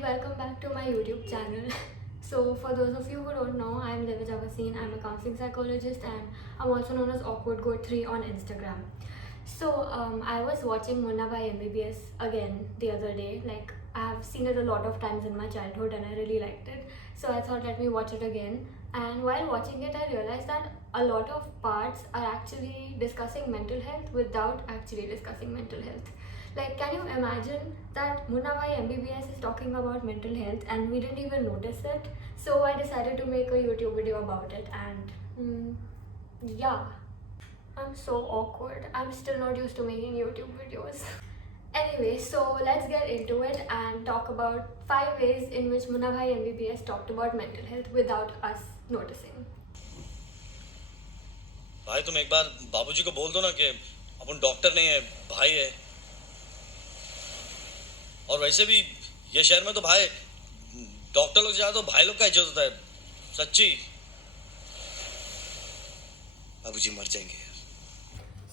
welcome back to my YouTube channel. So, for those of you who don't know, I'm Divya Vasin. I'm a counseling psychologist and I'm also known as Awkward Goat 3 on Instagram. So, I was watching Munna by MBBS again the other day. Like, I have seen it a lot of times in my childhood and I really liked it. So, I thought let me watch it again. And while watching it, I realized that a lot of parts are actually discussing mental health without actually discussing mental health. Like, can you imagine that Munna by MBBS is talking about mental health and we didn't even notice it? So I decided to make a YouTube video about it, and yeah, I'm so awkward. I'm still not used to making YouTube videos. Anyway, so let's get into it and talk about 5 ways in which Munna Bhai MBBS talked about mental health without us noticing. भाई तुम एक बार बाबूजी को बोल दो ना कि अपन doctor नहीं है, भाई है। और वैसे भी ये शहर में तो भाई डॉक्टर लोग ज्यादा तो भाई लोग का इज्जत होता है, सच्ची। बाबूजी मर जाएंगे।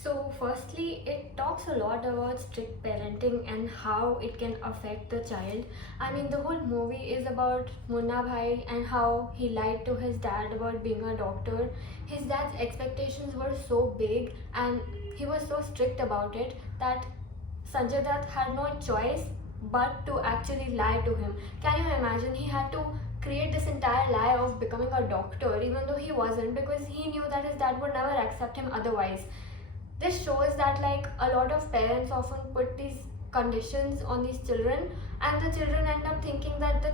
So, firstly, it talks a lot about strict parenting and how it can affect the child. I mean, the whole movie is about Munna Bhai and how he lied to his dad about being a doctor. His dad's expectations were so big and he was so strict about it that Sanjay Dutt had no choice but to actually lie to him. Can you imagine? He had to create this entire lie of becoming a doctor even though he wasn't, because he knew that his dad would never accept him otherwise. This shows that like a lot of parents often put these conditions on these children, and the children end up thinking that the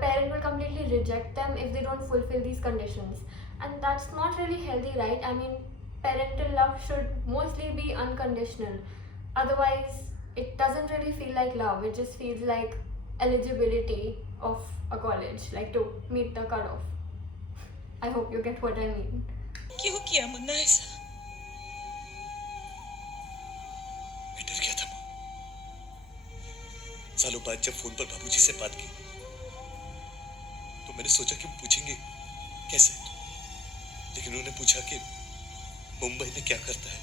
parent will completely reject them if they don't fulfill these conditions, and that's not really healthy, right? I mean, parental love should mostly be unconditional. Otherwise, it doesn't really feel like love. It just feels like eligibility of a college, like to meet the cutoff. I hope you get what I mean. क्यों किया मुन्ना ऐसा? मैं डर गया था माँ। सालों बाद जब फोन पर बाबूजी से बात की तो मैंने सोचा कि पूछेंगे कैसे है तू, लेकिन उन्होंने पूछा कि मुंबई में क्या करता है,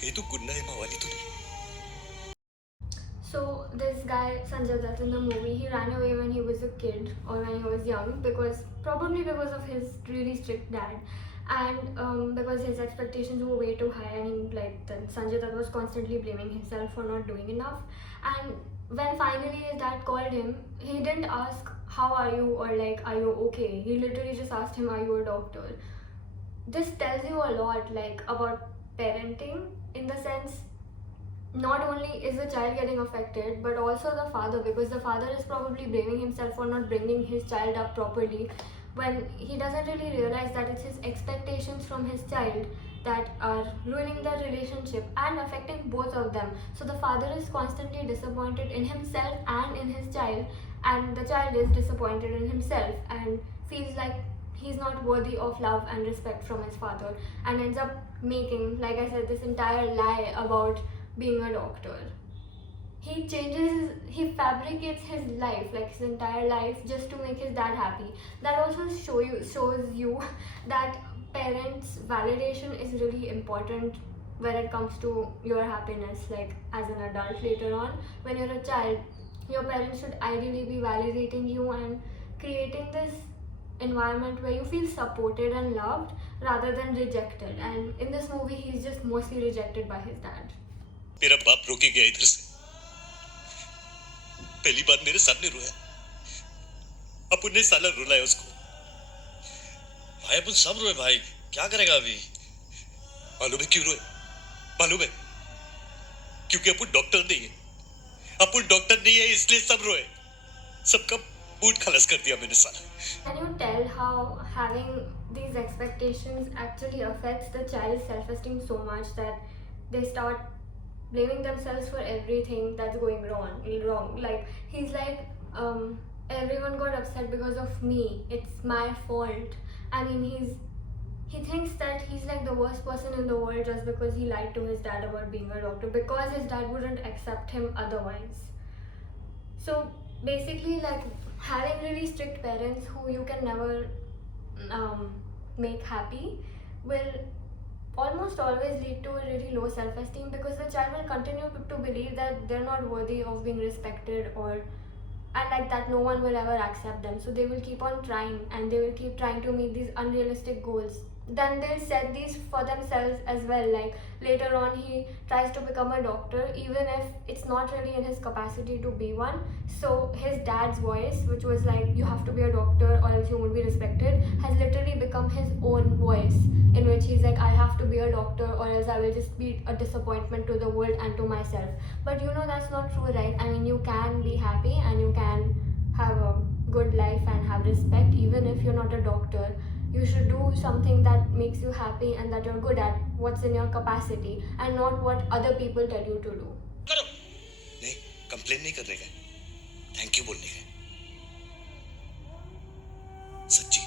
कहीं तू गुंडा है माँ वाली तो नहीं। So this guy Sanjay Dutt in the movie, he ran away when he was a kid or when he was young, probably because of his really strict dad, and because his expectations were way too high, and like then Sanjay Dutt was constantly blaming himself for not doing enough. And when finally his dad called him, he didn't ask how are you or like are you okay. He literally just asked him, are you a doctor? This tells you a lot like about parenting, in the sense not only is the child getting affected but also the father, because the father is probably blaming himself for not bringing his child up properly when he doesn't really realize that it's his expectations from his child that are ruining their relationship and affecting both of them. So the father is constantly disappointed in himself and in his child, and the child is disappointed in himself and feels like he's not worthy of love and respect from his father, and ends up making, like I said, this entire lie about being a doctor. He fabricates his life, like his entire life, just to make his dad happy. That also shows you that parents' validation is really important when it comes to your happiness, like as an adult later on. When you're a child, your parents should ideally be validating you and creating this environment where you feel supported and loved rather than rejected. And in this movie, he's just mostly rejected by his dad. मेरा बाप रोके गया इधर से, पहली बार मेरे सामने रोया। अपन ने साला रुलाया उसको। भाई अपन सब रोए भाई, क्या करेगा अभी? मालूम है क्यों रोए? मालूम है? क्योंकि अपन डॉक्टर नहीं है। अपन डॉक्टर नहीं है इसलिए सब रोए। सबका मूड खलास कर दिया मैंने साला। Can you tell how having these expectations actually affects the child's self-esteem so much that they start blaming themselves for everything that's going wrong? Like he's like, everyone got upset because of me. It's my fault. I mean, he thinks that he's like the worst person in the world just because he lied to his dad about being a doctor, because his dad wouldn't accept him otherwise. So basically, like having really strict parents who you can never make happy will almost always lead to a really low self-esteem, because the child will continue to believe that they're not worthy of being respected, or and like that no one will ever accept them, so they will keep on trying and they will keep trying to meet these unrealistic goals. Then they'll set these for themselves as well, like later on he tries to become a doctor even if it's not really in his capacity to be one. So his dad's voice, which was like you have to be a doctor or else you won't be respected, has literally become his own voice, in which he's like, I have to be a doctor or else I will just be a disappointment to the world and to myself. But that's not true, right? I mean, you can be happy and you can have a good life and have respect even if you're not a doctor. You should do something that makes you happy and that you're good at, what's in your capacity, and not what other people tell you to do. करो नहीं, complain नहीं करने का, thank you बोलने का, सच्ची।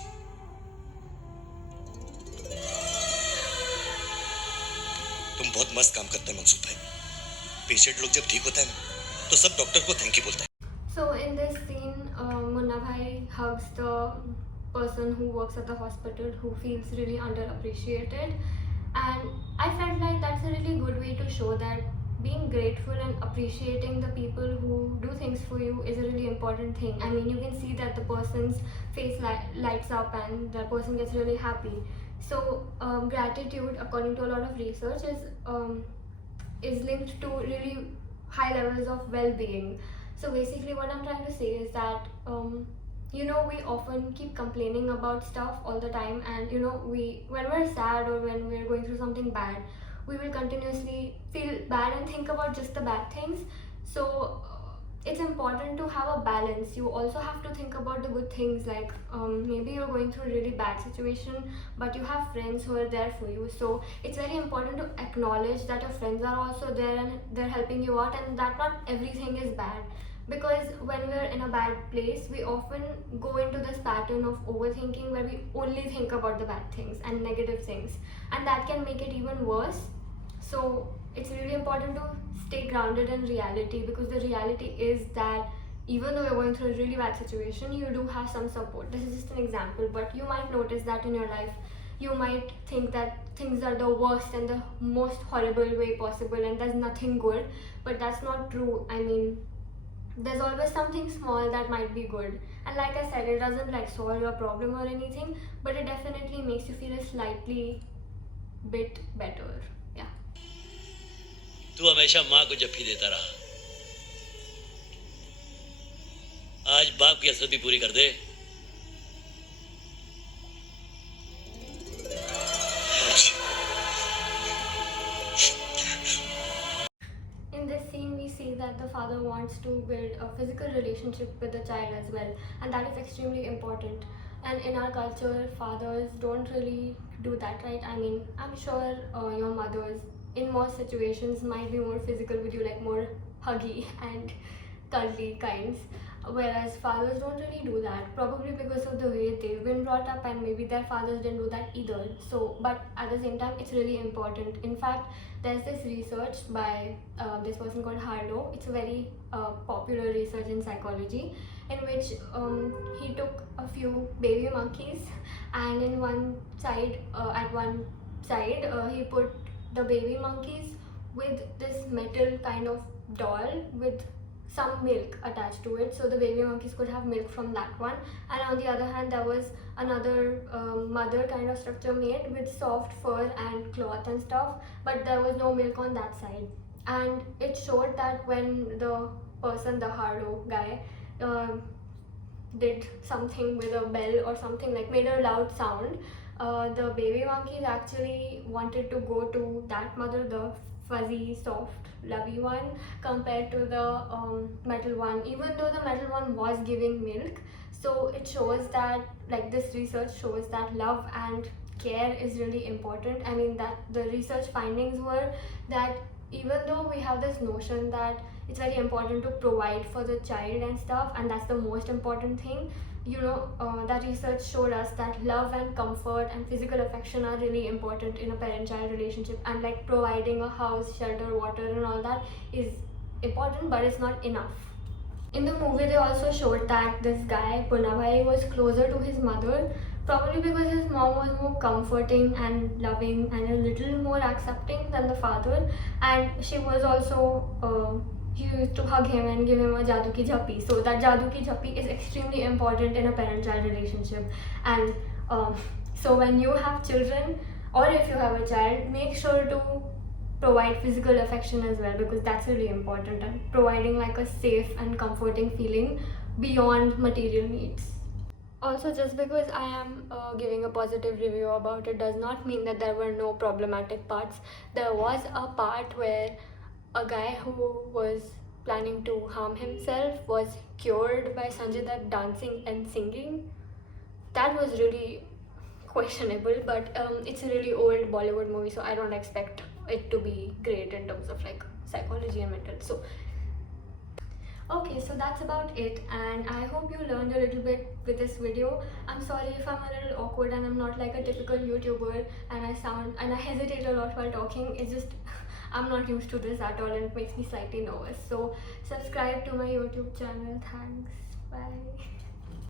तुम बहुत मस्त काम करते हैं मनसूर भाई। पेशेंट लोग जब ठीक होता है ना तो सब डॉक्टर को थैंक यू बोलता है। So in this scene, Munna Bhai hugs the person who works at the hospital who feels really underappreciated, and I felt like that's a really good way to show that being grateful and appreciating the people who do things for you is a really important thing. I mean, you can see that the person's face lights up and the person gets really happy. So gratitude, according to a lot of research, is linked to really high levels of well-being. So basically what I'm trying to say is that we often keep complaining about stuff all the time, and when we're sad or when we're going through something bad, we will continuously feel bad and think about just the bad things. So it's important to have a balance. You also have to think about the good things, like maybe you're going through a really bad situation but you have friends who are there for you. So it's very important to acknowledge that your friends are also there and they're helping you out, and that not everything is bad. Because when we're in a bad place, we often go into this pattern of overthinking where we only think about the bad things and negative things, and that can make it even worse. So it's really important to stay grounded in reality, because the reality is that even though you're going through a really bad situation, you do have some support. This is just an example, but you might notice that in your life you might think that things are the worst and the most horrible way possible and there's nothing good, but that's not true. I mean, there's always something small that might be good, and like I said, it doesn't like solve your problem or anything, but it definitely makes you feel a slightly bit better. Yeah. तू हमेशा माँ को जप्फी देता रहा, आज बाप की हसरत भी पूरी कर दे। In this scene, we see that the father wants to build a physical relationship with the child as well, and that is extremely important. And in our culture, fathers don't really do that, right? I mean, I'm sure your mothers in most situations might be more physical with you, like more huggy and cuddly kinds, whereas fathers don't really do that, probably because of the way they've been brought up, and maybe their fathers didn't do that either. So but at the same time, it's really important. In fact, there's this research by this person called Harlow. It's a very popular research in psychology, in which he took a few baby monkeys, and in one side he put the baby monkeys with this metal kind of doll with some milk attached to it, so the baby monkeys could have milk from that one. And on the other hand, there was another mother kind of structure made with soft fur and cloth and stuff, but there was no milk on that side. And it showed that when the person, the Harlow guy, did something with a bell or something, like made a loud sound, the baby monkeys actually wanted to go to that mother, the fuzzy, soft, lovey one, compared to the metal one, even though the metal one was giving milk. So it shows that, like, this research shows that love and care is really important. I mean, that the research findings were that even though we have this notion that it's very important to provide for the child and stuff, and that's the most important thing, that research showed us that love and comfort and physical affection are really important in a parent-child relationship, and like providing a house, shelter, water and all that is important, but it's not enough. In the movie, they also showed that this guy, Munna Bhai, was closer to his mother Probably because his mom was more comforting and loving and a little more accepting than the father, and she was also. He used to hug him and give him a jadoo ki jhappi. So that jadoo ki jhappi is extremely important in a parent-child relationship. And so when you have children, or if you have a child, make sure to provide physical affection as well, because that's really important, and providing like a safe and comforting feeling beyond material needs. Also, just because I am giving a positive review about it does not mean that there were no problematic parts. There was a part where a guy who was planning to harm himself was cured by Sanjay Dutt dancing and singing. That was really questionable, but it's a really old Bollywood movie, so I don't expect it to be great in terms of like psychology and mental. So okay, so that's about it, and I hope you learned a little bit with this video. I'm sorry if I'm a little awkward and I'm not like a typical YouTuber, and I hesitate a lot while talking. It's just I'm not used to this at all, and it makes me slightly nervous. So subscribe to my YouTube channel. Thanks. Bye.